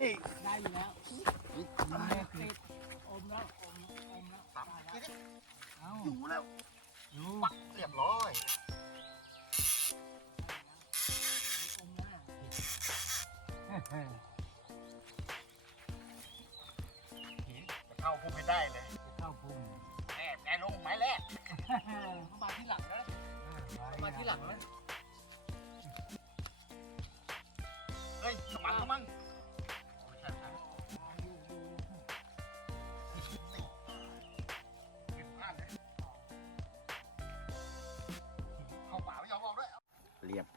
ได้อยู่แล้วอมแล้วติดอมแล้วอมอมแล้วสามได้ทีแล้วนี้เอาอยู่แล้วอยู่ปักเรียบร้อยอมแล้วเข้าพุ่มไม่ได้เลยเข้าพุงแอบแกลงไม้แรกเข้ามาที่หลังแล้วเข้ามาที่หลังแล้ว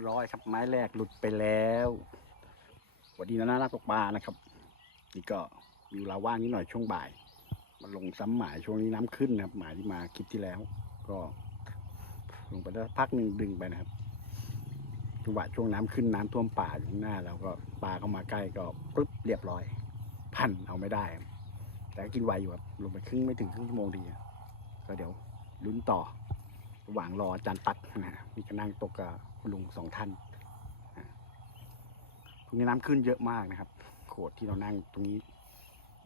ร้อยครับ ไม้แรกหลุดไปแล้ววันนี้นะน่าตกปลานะครับ นี่ก็มีเวลาว่างนิดหน่อยช่วงบ่าย มาลงซ้ำหมายช่วงนี้น้ำขึ้นนะครับหมายที่มาคลิปที่แล้ว ก็ลงไปได้พักหนึ่งดึงไปนะครับจังหวะช่วงน้ำขึ้นน้ำท่วมป่าอยู่ข้างหน้าเราก็ปลาเข้ามาใกล้ก็ปึ๊บเรียบร้อย พันเอาไม่ได้ แต่ก็กินไวอยู่ครับลงไปครึ่งไม่ถึงครึ่งชั่วโมงดีก็เดี๋ยวลุ้นต่อ ระหว่างรออาจารย์ตัดนะมีก็นั่งตกกับคุณลุงสองท่านตรงนี้น้ำขึ้นเยอะมากนะครับ โขดที่เรานั่งตรงนี้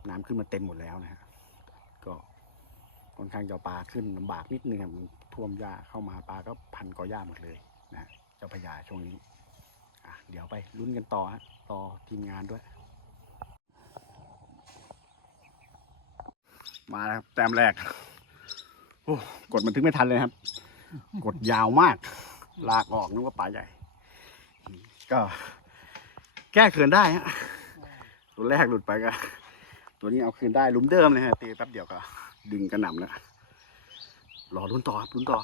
น้ำขึ้นมาเต็มหมดแล้วนะฮะก็ค่อนข้างจะเอาปลาขึ้นลำบากนิดนึงครับท่วมหญ้าเข้ามาปลาก็พันกอหญ้าหมดเลยนะเจ้าพญาช่วงนี้อะเดี๋ยวไปลุ้นกันต่อฮะต่อทีมงานด้วย มาแล้วครับแต้มแรกโอ้กดมันถึงไม่ทันเลยครับ กดยาวมาก ลากออกนึกว่าปลาใหญ่ ก็ แก้เขินได้ฮะตัวแรกหลุดไปก็ตัวนี้เอาคืนได้ลุมเดิมเลยฮะตีแป๊บเดียวก็ดึงกระหน่ำแล้วรอลุ้นต่อครับลุ้นต่อ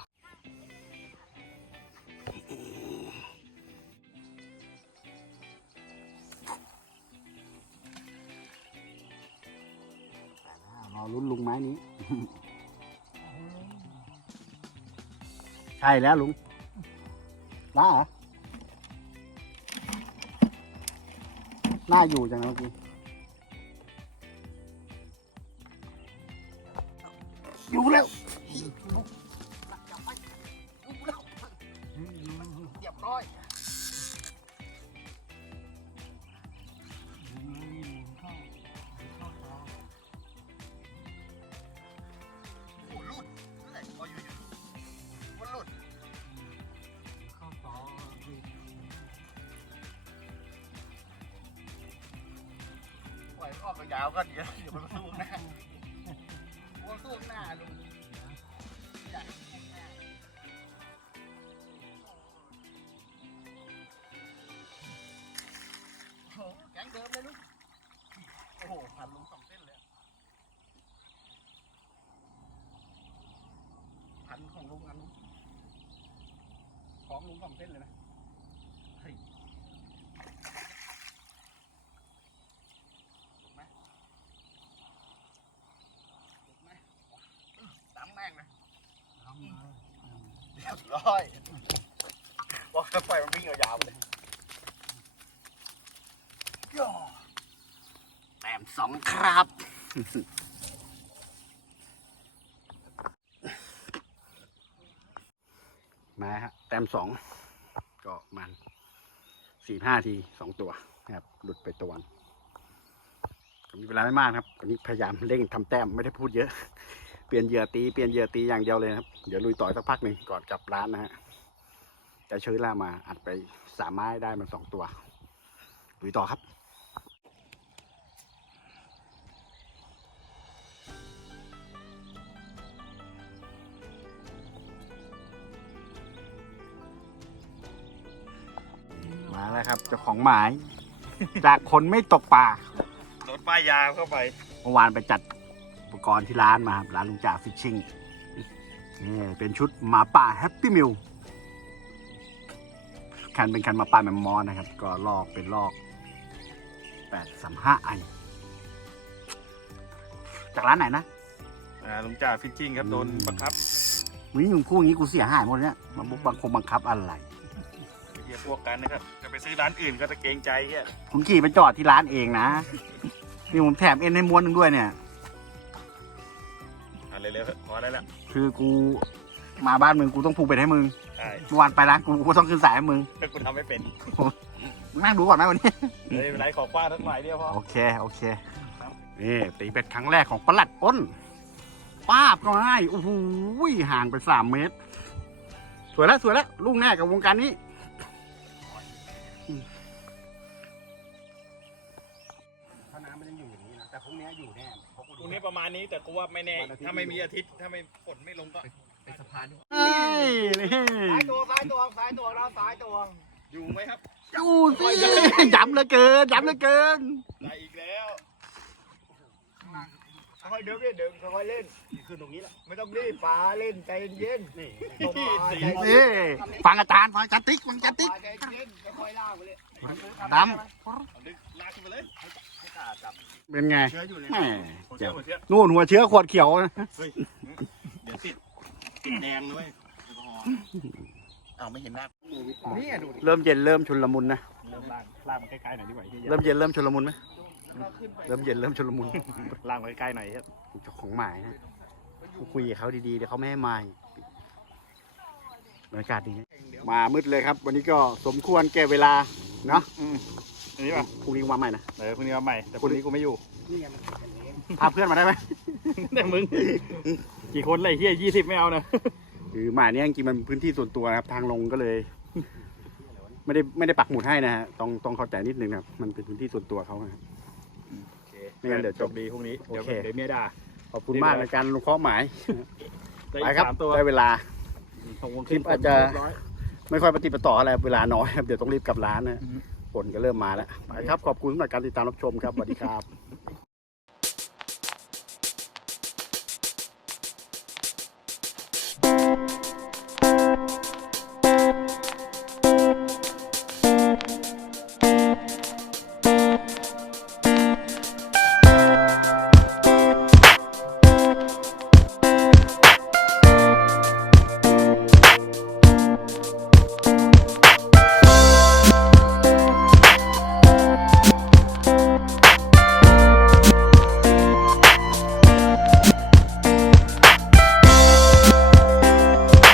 รอลุ้นลุงไม้นี้ ใช่แล้วลุงล้าเหรอน่าอยู่จังเมื่อกี้อยู่แล้ว ปล่อยมันออกยาวก็เดี๋ยวเดี๋ยวมันสู้หน้ามันสู้หน้าลุงอยากสู้หน้าโอ้โหแก๊งเดิมเลยลุงโอ้โหพันลุงสองเส้นเลยพันของลุงอันของลุงสองเส้นเลยนะเฮ้ยถูกไหมถูกไหมตามแม่งเลย ทำมา เรียบอกจะปล่อยมันวิ่งยาวๆเลยย่อแต้มสองครับ มาฮะแต้มสองก็มันสี่ห้าทีสองตัวนะครับหลุดไปตัวนก็มีเวลาไม่มากครับตอนนี้พยายามเร่งทำแต้มไม่ได้พูดเยอะ ปลี่ยนเหยื่อตีเปลี่ยนเหยื่อตีอย่างเดียวเลยนะครับ เดี๋ยวลุยต่อสักพักหนึ่งก่อนกลับร้านนะฮะจะเชื้อล่ามาอัดไปสามไม้ได้มันสองตัวลุยต่อครับมาแล้วครับเจ้าของหมาย จากคนไม่ตกปลารถป้ายยาเข้าไปเมื่อวานไปจัดอุ ปกรณ์ที่ร้านมาครับร้านลุงจ่าฟิชชิ่งนี่เป็นชุดหมาป่าแฮปปี้มิลคันเป็นคันหมาป่าแมมมอสนะครับ ก็ลอกเป็นลอกแปดสามห้าไอจากร้านไหนนะอ่าลุงจ่าฟิชชิ่งครับโดนบังคับวิ่งมึงพูดอย่างนี้กูเสียหายหมดเนี่ยมาบุกบังคงบังคับอะไรเฮียพวกกันนะครับจะไปซื้อร้านอื่นก็จะเกรงใจเฮียคุณขี่ไปจอดที่ร้านเองนะนี่ผมแถมเอ็นให้ม้วนหนึงด้วยเนี่ย อ่าเร็วๆพอได้แล้วคือกูมาบ้านมึงกูต้องผูกเป็ดให้มึงใช่เมื่อวานไปร้านกูกูก็ต้องขึ้นสายให้มึงแต่กูทำไม่เป็นมึงนั่งดูก่อนไหมวันนี้ เลยเป็นไรขอกว้างทั้งหลายเดียวพอโอเค โอเค นี่ตีเป็ดครั้งแรกของประหลัดอ้นป้าบก็ให้โอ้โหห่างไปสามเมตร สวยแล้วสวยแล้วลูกแน่กับวงการนี้ แต่พรุ่งนี้อยู่แน่ตรงนี้ประมาณนี้แต่กูว่าไม่แน่ ถ้าไม่มีอาทิตย์ ถ้าไม่ฝนไม่ลงก็ ไปสะพานเฮ้ยนี่ซ้ายตัวซ้ายตัวซ้ายตัวแล้วซ้ายตัวอยู่ไหมครับอยู่สิย้ำเหลือเกินย้ำเหลือเกิน ได้อีกแล้วค่อยเดินเล่นเดินค่อยเล่น ขึ้นตรงนี้แหละไม่ต้องรีบปลาเล่นใจเย็นนี่ตบปลาใจเย็นี่นฟังอาจารย์ฟังอาจารย์ติ๊กฟังอาจารย์ติ๊กปลาใจเย็นค่อยๆลากไปเลยดเอาลึกลากขึ้นไปเลยำ เป็นไงเชื้ออยู่เลยแหม่หัวเชื้อหัวเชื้อนู่นหัวเชื้อขวดเขียวนะเฮ้ยเดี๋ยวติดติดแดงด้วยแอลกอฮอล์อ้าวไม่เห็นหน้านี่ดูดิเริ่มเย็นเริ่มชุนละมุนนะเริ่มล่างล่างมันใกล้ๆหน่อยดีกว่าเริ่มเย็นเริ่มชุนละมุนไหมเริ่มเย็นเริ่มชุนละมุนล่างมันใกล้ๆหน่อยครับเจ้าของหมายนะคุยกับเขาดีๆเดี๋ยวเขาไม่ให้หมายบรรยากาศดีนะมามืดเลยครับ วันนี้ก็สมควรแก่เวลา เนาะอันนี้ป่ะพรุ่งนี้มาใหม่นะเออพรุ่งนี้มาใหม่ แต่พรุ่งนี้กูไม่อยู่ นี่ไงมันติดกันเองพาเพื่อนมาได้ไหม แต่มึง กี่คนเลยเฮียยี่สิบไม่เอานะ คือหมายเนี้ยจริงๆมันพื้นที่ส่วนตัวนะครับ ทางลงก็เลย ไม่ได้ไม่ได้ปักหมุดให้นะฮะต้องต้องเข้าใจนิดนึงนะครับ มันเป็นพื้นที่ส่วนตัวเขานะครับไม่งั้นเดี๋ยวจบดีพรุ่งนี้เดี๋ยวโอเค เดี๋ยวเมียด่า ขอบคุณมากในการลงข้อหมายได้ไปอีกครับสามตัวได้เวลาหกโมงคลิปอาจจะ ไม่ค่อยปฏิปต่ออะไรเวลาน้อยครับเดี๋ยวต้องรีบกลับร้านนะฝนก็เริ่มมาแล้วไปครับขอบคุณสำหรับการติดตามรับชมครับสวัสดีครับ